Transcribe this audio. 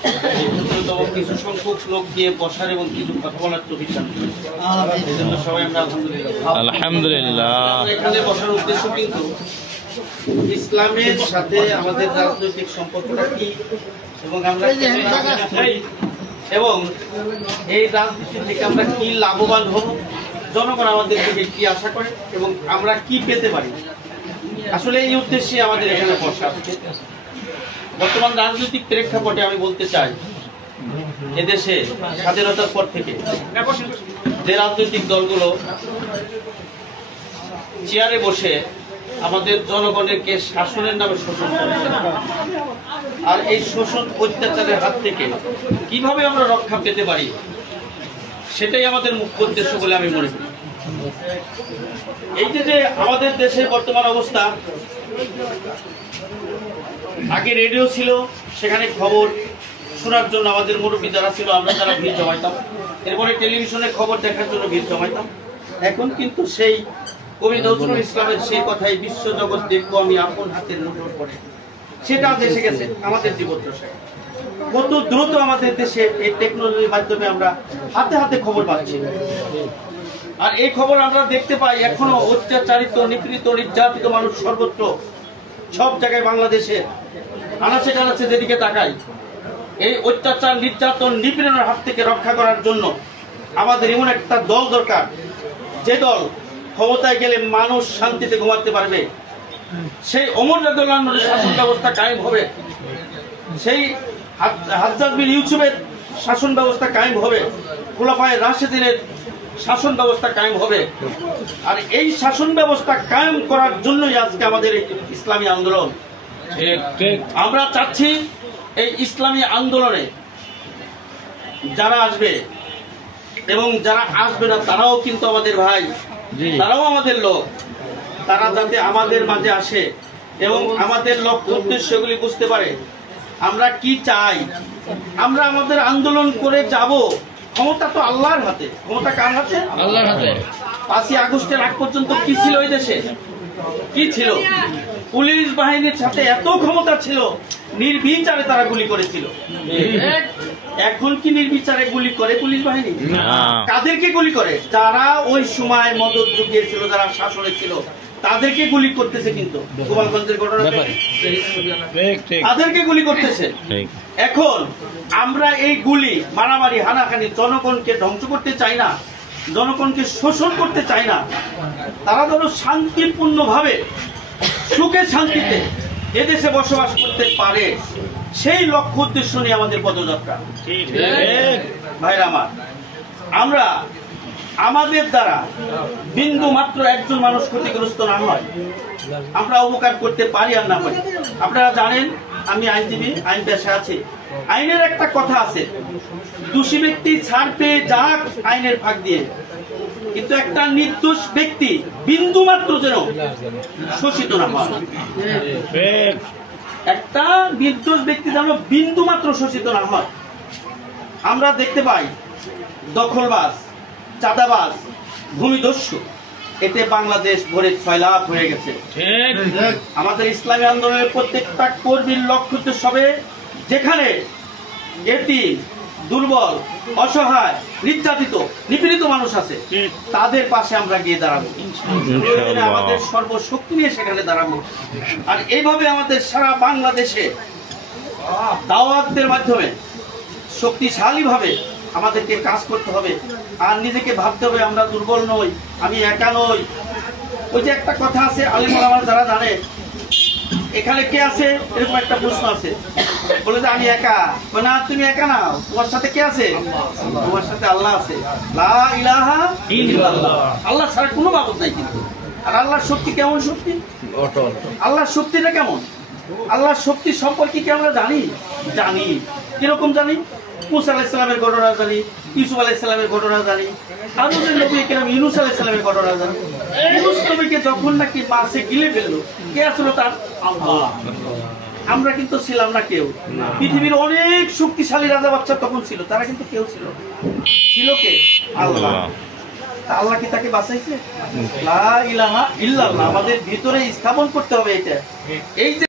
ক্ষুদ্রতম কিছু সংখ্যক লোক দিয়ে বসার এবং কিছু কথা বলার তৌফিক দান করেন। এই জন্য সবাই আমরা আলহামদুলিল্লাহ। এখানে বসার উদ্দেশ্য কিন্তু ইসলামের সাথে আমাদের রাজনৈতিক সম্পর্কটা কি এবং আমরা এবং এই রাজনীতি থেকে আমরা কি লাভবান হব, জনগণ আমাদের থেকে কি আশা করে এবং আমরা কি পেতে পারি, আসলে এই উদ্দেশ্যে আমাদের এখানে বসা। বর্তমান রাজনৈতিক প্রেক্ষাপটে আমি বলতে চাই, এদেশে স্বাধীনতার পর থেকে যে রাজনৈতিক দলগুলো চেয়ারে বসে আমাদের জনগণকে শাসনের নামে শোষণ করেছে, আর এই শোষণ অত্যাচারের হাত থেকে কিভাবে আমরা রক্ষা পেতে পারি, সেটাই আমাদের মুখ্য উদ্দেশ্য বলে আমি মনে করি। এই যে আমাদের দেশের বর্তমান অবস্থা, আগে রেডিও ছিল, সেখানে খবর শোনার জন্য আমাদের মুরব্বী যারা ছিল আমরা যারা ভিড় জমাইতাম, এরপরে টেলিভিশনে খবর দেখার জন্য ভিড় জমাইতাম। এখন কিন্তু সেই কবি নজরুল ইসলামের সেই কথাই বিশ্ব জগৎ দেখবো আমি আপন হাতের মুঠোর পরে, সেটা দেশে গেছে আমাদের জীবদ্দশায়। কত দ্রুত আমাদের দেশে এই টেকনোলজির মাধ্যমে আমরা হাতে হাতে খবর পাচ্ছি, আর এই খবর আমরা দেখতে পাই এখনো অত্যাচারিত, নিপীড়িত, নির্যাতিত মানুষ সর্বত্র, সব জায়গায় বাংলাদেশে আনাচে কানাচে যেদিকে তাকাই, এই অত্যাচার, নির্যাতন, নিপীড়নের হাত থেকে রক্ষা করার জন্য আমাদের এমন একটা দল দরকার, যে দল ক্ষমতায় গেলে মানুষ শান্তিতে ঘুমাতে পারবে, সেই ওমর রাদিয়াল্লাহু আনহুর শাসন ব্যবস্থা কায়েম হবে, সেই হাজ্জাজ বিন ইউসুফের শাসন ব্যবস্থা কায়েম হবে, খুলাফায়ে রাশিদিনের শাসন ব্যবস্থা কায়েম হবে। আর এই শাসন ব্যবস্থা কায়েম করার জন্যই আজকে আমাদের ইসলামী আন্দোলন। আমরা চাচ্ছি এই ইসলামী আন্দোলনে যারা আসবে এবং যারা আসবে না তারাও কিন্তু আমাদের ভাই, তারাও আমাদের লোক, তারা যাতে আমাদের মাঝে আসে এবং আমাদের লক্ষ্য উদ্দেশ্যগুলি বুঝতে পারে, আমরা কি চাই, আমরা আমাদের আন্দোলন করে যাব। ক্ষমতা তো আল্লাহর হাতে, ক্ষমতা কার হাতে? আল্লাহর হাতে। 5ই আগস্টের আগ পর্যন্ত কি ছিল এই দেশে? কি ছিল? পুলিশ বাহিনীর সাথে এত ক্ষমতা ছিল, নির্বিচারে তারা গুলি করেছিল। এখন কি নির্বিচারে গুলি করে পুলিশ বাহিনী? কাদেরকে গুলি করে? যারা ওই সময় মদত জুগিয়েছিল, যারা শাসনে ছিল, তাদেরকে গুলি করতেছে। কিন্তু গোপালগঞ্জের ঘটনা তাদেরকে গুলি করতেছে। এখন আমরা এই গুলি, মারামারি, হানাহানি, জনগণকে ধ্বংস করতে চাই না, জনগণকে শোষণ করতে চাই না। তারা ধরো শান্তিপূর্ণ ভাবে সুখে শান্তিতে এদেশে বসবাস করতে পারে, সেই লক্ষ্য উদ্দেশ্য নিয়ে আমাদের পদযাত্রা। ভাইরা আমার, আমরা আমাদের দ্বারা বিন্দু মাত্র একজন মানুষ ক্ষতিগ্রস্ত না হয়, আমরা উপকার করতে পারি আর না পারি। আপনারা জানেন আমি আইনজীবী, আইন পেশা আছে। আইনের একটা কথা আছে, দোষী ব্যক্তি ছাড় পেয়ে যাক আইনের ফাঁক দিয়ে, কিন্তু একটা নির্দোষ ব্যক্তি বিন্দু মাত্র যেন শোষিত না হয়। একটা নির্দোষ ব্যক্তি যেন বিন্দু মাত্র শোষিত না হয়। আমরা দেখতে পাই দখলবাজ, চাঁদাবাজ, ভূমিদস্যু, এতে বাংলাদেশ ভরে ছয়লাভ হয়ে গেছে। আমাদের ইসলামী আন্দোলনের প্রত্যেকটা কর্মীর লক্ষ্য উদ্দেশ্য হবে, যেখানে এতিম, দুর্বল, অসহায়, নির্যাতিত, নিপীড়িত মানুষ আছে, তাদের পাশে আমরা গিয়ে দাঁড়াবো, আমাদের সর্বশক্তি নিয়ে সেখানে দাঁড়াবো। আর এইভাবে আমাদের সারা বাংলাদেশে দাওয়াতের মাধ্যমে শক্তিশালী ভাবে আমাদেরকে কাজ করতে হবে। আর নিজেকে ভাবতে হবে আমরা দুর্বল নই, আমি একা নই। ওই যে একটা কথা আছে, আলেম ওলামা যারা জানে এখানে কে আছে, এরকম একটা প্রশ্ন আছে, বলে যে আমি একা। না, তুমি একা না, তোমার সাথে কে আছে? তোমার সাথে আল্লাহ আছে। লা ইলাহা ইল্লাল্লাহ, আল্লাহ ছাড়া কোনো মাবুদ নাই। কিন্তু আর আল্লাহর শক্তি কেমন শক্তি? আল্লাহর শক্তিটা কেমন? আল্লাহর শক্তি সম্পর্কে কি আমরা জানি? জানি। কিরকম জানি? মুসা আলাইহিস সালামের ঘটনা জানি, ইউসুফ আলাইহিস সালামের ঘটনা জানি, আমাদের নবী কেরাম ইউনূস আলাইহিস সালামের ঘটনা জানি। ইউনূস নবীকে যখন নাকি মাছে গিলে ফেললো, কে আসলো? তার আল্লাহ। আমরা কিন্তু ছিলাম না কেউ। পৃথিবীর অনেক শক্তিশালী রাজা বাচ্চা তখন ছিল, তারা কিন্তু কেউ ছিল কে? আল্লাহ। আল্লাহ কি তাকে বাঁচাইছে? লা ইলাহা ইল্লাল্লাহ আমাদের ভিতরে স্থাপন করতে হবে। এটা এই যে